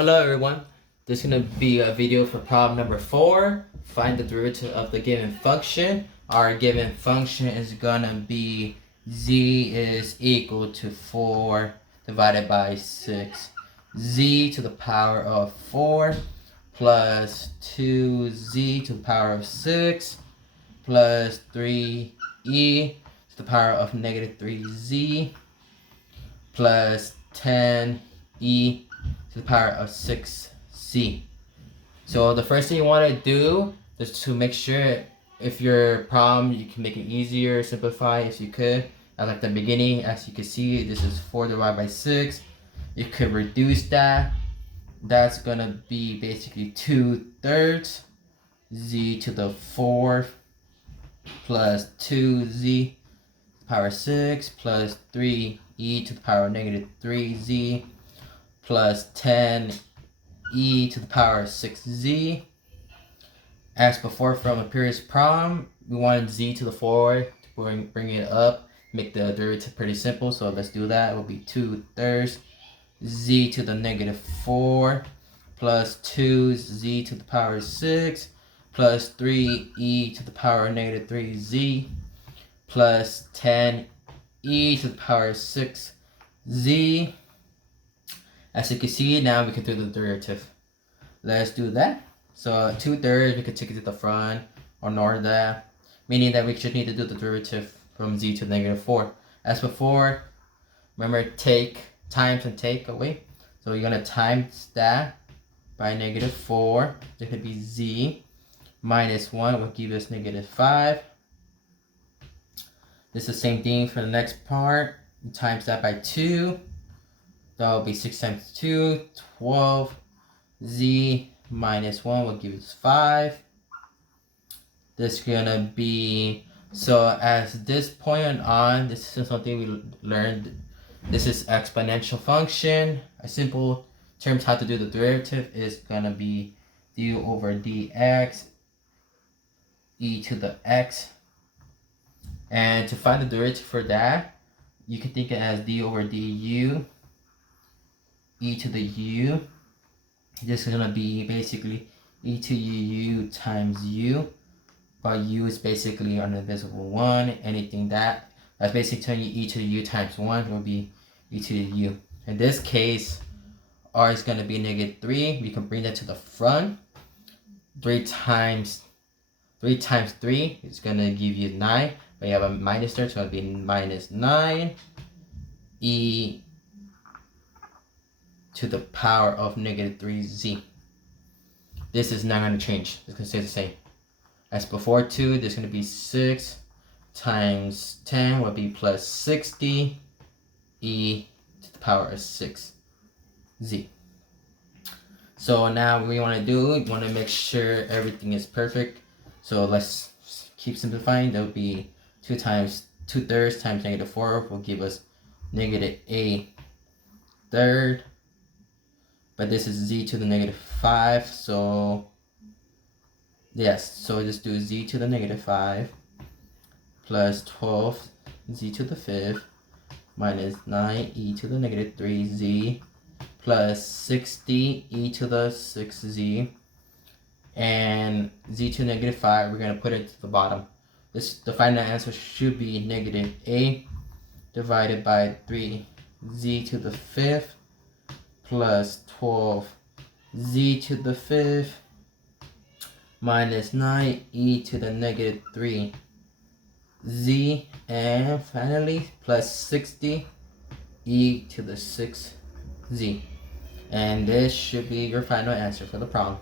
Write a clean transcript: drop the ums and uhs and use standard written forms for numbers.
Hello everyone, this is going to be a video for problem number 4. Find the derivative of the given function. Our given function is going to be z is equal to 4 divided by 6. Z to the power of 4 plus 2z to the power of 6 plus 3e to the power of negative 3z plus 10e to the power of 6c. So the first thing you want to do is to make sure if your problem, you can make it easier, simplify if you could. At like the beginning, as you can see, this is 4 divided by 6. You could reduce that. That's gonna be basically 2/3 z to the 4th plus 2z power 6 plus 3e to the power of negative 3z plus 10e to the power of 6z. As before from a previous problem, we wanted z to the 4 to bring it up, make the derivative pretty simple. So let's do that. It will be 2/3 z to the negative 4 plus 2z to the power of 6 plus 3e to the power of negative 3z plus 10e to the power of 6z. As you can see, now we can do the derivative. Let's do that. So 2/3, we can take it to the front or ignore that, meaning that we just need to do the derivative from z to negative 4. As before, remember take times and take away. So you're going to times that by negative 4. It's going to be z minus 1 will give us negative 5. This is the same thing for the next part. You times that by 2. That will be 6 times 2, 12. Z minus 1 will give us 5. This is going to be, so as this point on, this is something we learned. This is exponential function. A simple terms how to do the derivative is going to be du over dx e to the x. And to find the derivative for that, you can think it as d over du e to the u. This is going to be basically e to u times u, but u is basically an invisible 1. Anything that's basically telling you e to the u times 1 will be e to the u. In this case, r is going to be negative 3. We can bring that to the front. 3 times 3 is going to give you 9, but you have a minus there, so it's going to be minus 9 e to the power of negative 3z. This is not going to change. It's going to stay the same. As before 2, there's going to be 6 times 10 will be plus 60 e to the power of 6z. So now what we want to do, we want to make sure everything is perfect. So let's keep simplifying. That would be 2/3 times negative 4 will give us negative a third. But this is z to the negative 5, so yes, so just do z to the negative 5 plus 12 z to the 5th minus 9 e to the negative 3z plus 60 e to the 6z, and z to negative 5, we're going to put it to the bottom. The final answer should be negative a divided by 3z to the 5th plus 12 z to the 5th minus 9 e to the negative 3 z, and finally plus 60 e to the 6z. And this should be your final answer for the problem.